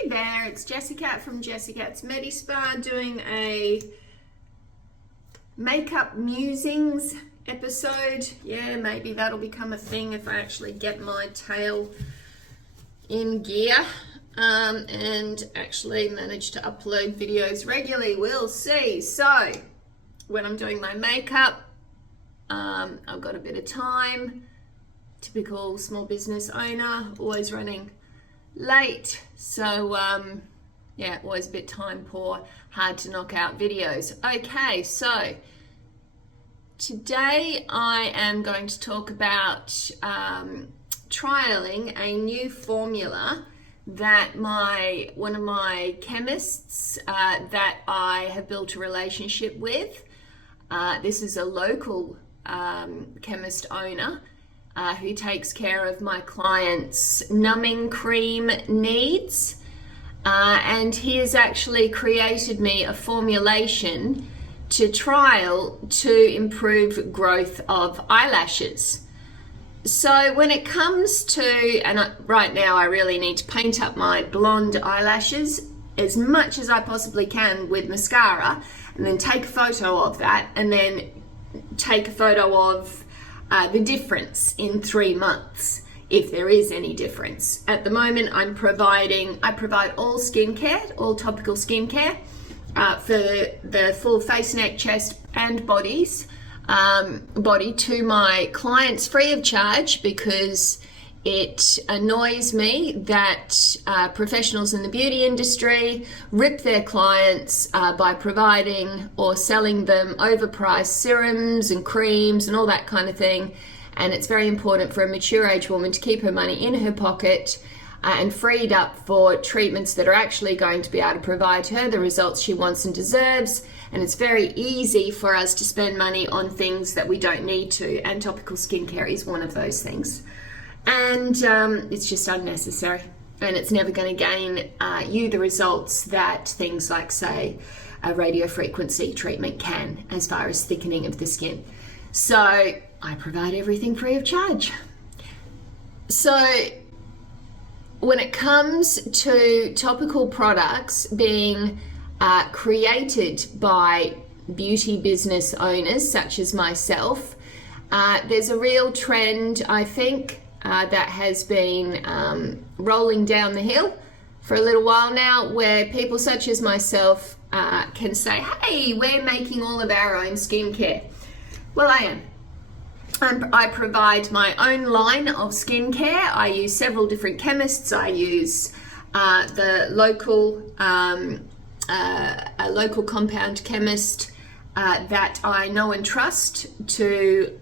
Hey there, it's Jessicat from Jessicat's Medi-Spa doing a makeup musings episode. Yeah, maybe that'll become a thing if I actually get my tail in gear and actually manage to upload videos regularly. We'll see. So when I'm doing my makeup, I've got a bit of time. Typical small business owner, always running late, so yeah, always a bit time poor, hard to knock out videos. Okay, so today I am going to talk about trialing a new formula that one of my chemists that I have built a relationship with. This is a local chemist owner who takes care of my clients' numbing cream needs. And he has actually created me a formulation to trial to improve growth of eyelashes. So when it comes to, right now I really need to paint up my blonde eyelashes as much as I possibly can with mascara, and then take a photo of that, and then take a photo of the difference in 3 months, if there is any difference. At the moment, I provide all skincare, all topical skincare for the full face, neck, chest, and body to my clients free of charge, because it annoys me that professionals in the beauty industry rip their clients by providing or selling them overpriced serums and creams and all that kind of thing. And it's very important for a mature age woman to keep her money in her pocket and freed up for treatments that are actually going to be able to provide her the results she wants and deserves. And it's very easy for us to spend money on things that we don't need to, and topical skincare is one of those things. And it's just unnecessary, and it's never going to gain you the results that things like, say, a radio frequency treatment can, as far as thickening of the skin. So I provide everything free of charge. So when it comes to topical products being created by beauty business owners such as myself, there's a real trend, I think, that has been rolling down the hill for a little while now, where people such as myself can say, hey, we're making all of our own skincare. Well, I am. I provide my own line of skincare. I use several different chemists. I use the local compound chemist that I know and trust to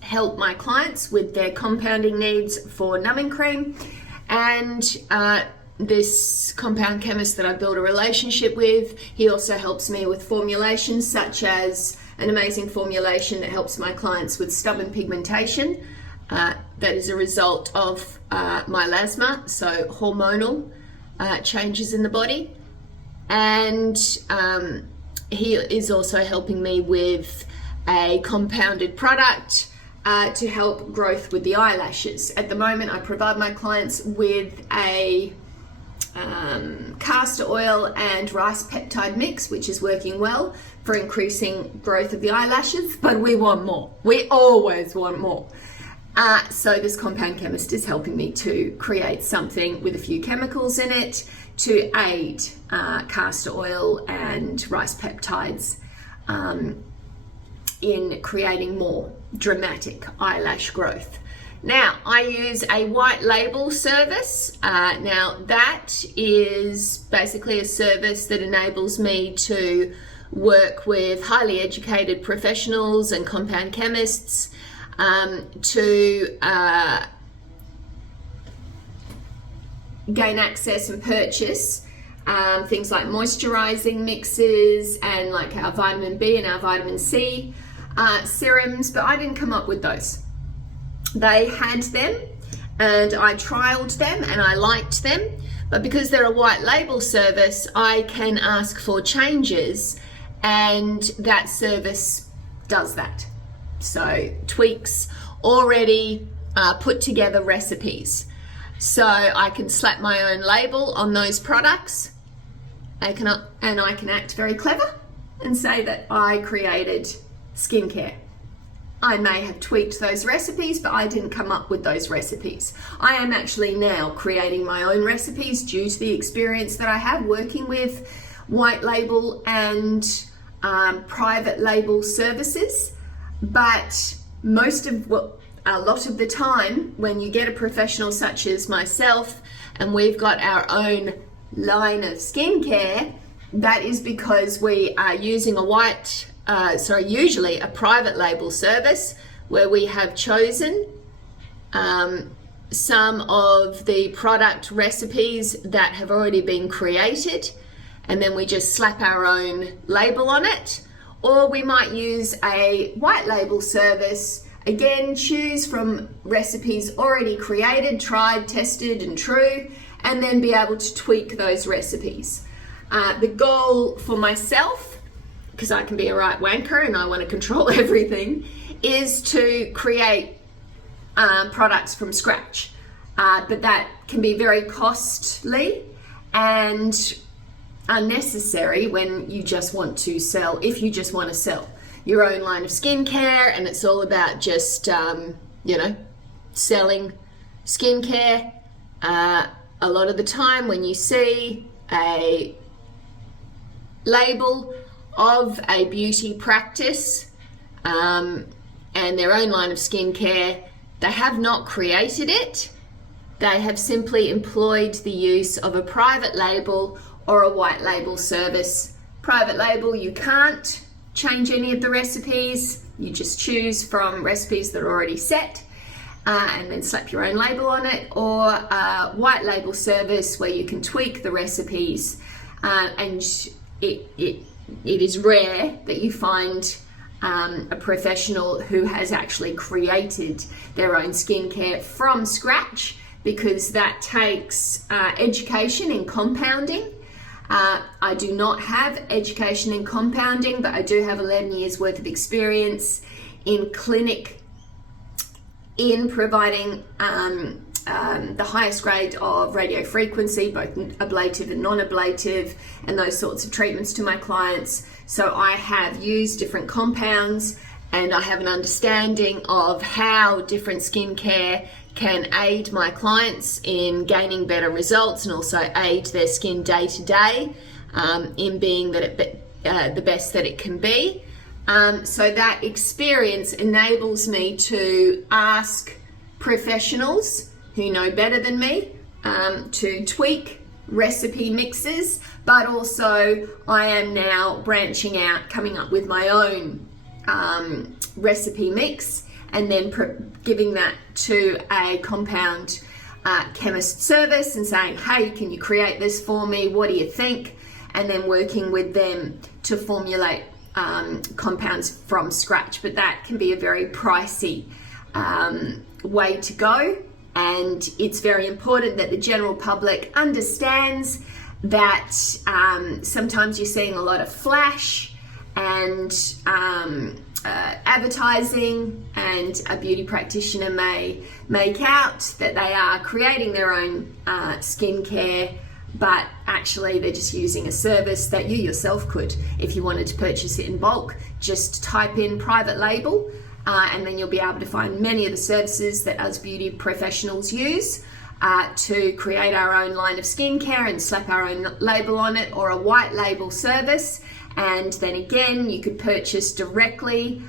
help my clients with their compounding needs for numbing cream. And this compound chemist that I built a relationship with, he also helps me with formulations, such as an amazing formulation that helps my clients with stubborn pigmentation. That is a result of melasma, so hormonal changes in the body. And he is also helping me with a compounded product to help growth with the eyelashes. At the moment, I provide my clients with a castor oil and rice peptide mix, which is working well for increasing growth of the eyelashes, but we want more. We always want more. So this compound chemist is helping me to create something with a few chemicals in it to aid castor oil and rice peptides in creating more dramatic eyelash growth. Now, I use a white label service. Now, that is basically a service that enables me to work with highly educated professionals and compound chemists to gain access and purchase things like moisturizing mixes and like our vitamin B and our vitamin C serums, but I didn't come up with those. They had them and I trialed them and I liked them, but because they're a white label service, I can ask for changes and that service does that. So tweaks already put together recipes. So I can slap my own label on those products. I can act very clever and say that I created skincare. I may have tweaked those recipes, but I didn't come up with those recipes. I am actually now creating my own recipes due to the experience that I have working with white label and private label services. But a lot of the time, when you get a professional such as myself and we've got our own line of skincare, that is because we are using usually a private label service where we have chosen some of the product recipes that have already been created, and then we just slap our own label on it. Or we might use a white label service, again, choose from recipes already created, tried, tested, and true, and then be able to tweak those recipes. The goal for myself, because I can be a right wanker and I want to control everything, is to create products from scratch. But that can be very costly and unnecessary when you just want to sell, if you just want to sell your own line of skincare and it's all about just, selling skincare. A lot of the time when you see a label of a beauty practice and their own line of skincare, they have not created it. They have simply employed the use of a private label or a white label service. Private label, you can't change any of the recipes. You just choose from recipes that are already set and then slap your own label on it, or a white label service where you can tweak the recipes, and it is rare that you find a professional who has actually created their own skincare from scratch, because that takes education in compounding. I do not have education in compounding, but I do have 11 years worth of experience in clinic in providing the highest grade of radio frequency, both ablative and non-ablative, and those sorts of treatments to my clients. So I have used different compounds and I have an understanding of how different skincare can aid my clients in gaining better results and also aid their skin day to day in being the best that it can be. So that experience enables me to ask professionals who know better than me to tweak recipe mixes, but also I am now branching out, coming up with my own recipe mix, and then giving that to a compound chemist service and saying, hey, can you create this for me? What do you think? And then working with them to formulate compounds from scratch. But that can be a very pricey way to go, and it's very important that the general public understands that sometimes you're seeing a lot of flash and advertising, and a beauty practitioner may make out that they are creating their own skincare, but actually they're just using a service that you yourself could, if you wanted to purchase it in bulk, just type in private label, and then you'll be able to find many of the services that us beauty professionals use to create our own line of skincare and slap our own label on it, or a white label service. And then again, you could purchase directly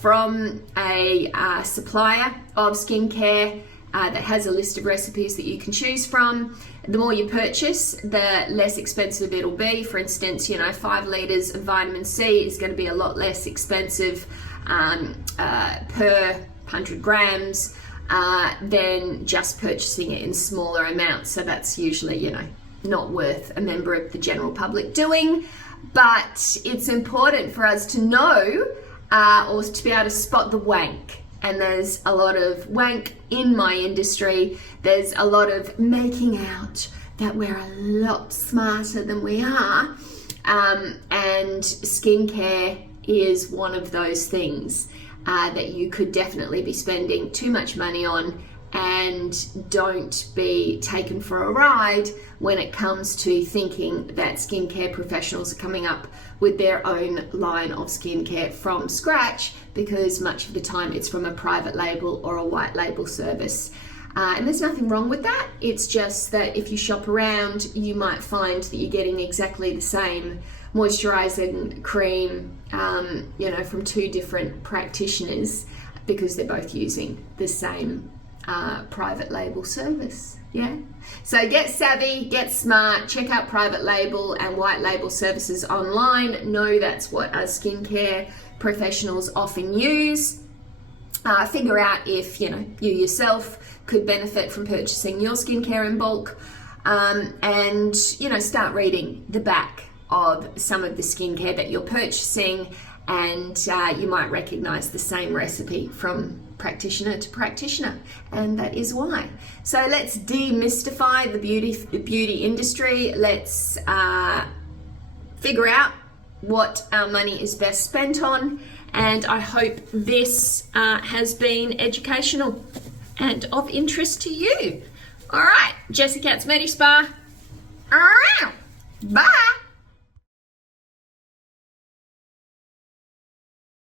from a supplier of skincare that has a list of recipes that you can choose from. The more you purchase, the less expensive it'll be. For instance, 5 litres of vitamin C is going to be a lot less expensive per 100 grams than just purchasing it in smaller amounts. So that's usually, not worth a member of the general public doing. But it's important for us to know or to be able to spot the wank. And there's a lot of wank in my industry. There's a lot of making out that we're a lot smarter than we are. And skincare is one of those things that you could definitely be spending too much money on and don't be taken for a ride when it comes to thinking that skincare professionals are coming up with their own line of skincare from scratch, because much of the time it's from a private label or a white label service. And there's nothing wrong with that. It's just that if you shop around, you might find that you're getting exactly the same moisturizing cream, from two different practitioners, because they're both using the same private label service. Yeah. So get savvy, get smart, check out private label and white label services online. Know that's what us skincare professionals often use. Figure out if you yourself could benefit from purchasing your skincare in bulk, and start reading the back of some of the skincare that you're purchasing, and you might recognize the same recipe from practitioner to practitioner, and that is why. So let's demystify the beauty industry. Let's figure out what our money is best spent on, and I hope this has been educational and of interest to you. All right, Jessicat's Medi-Spa. Bye.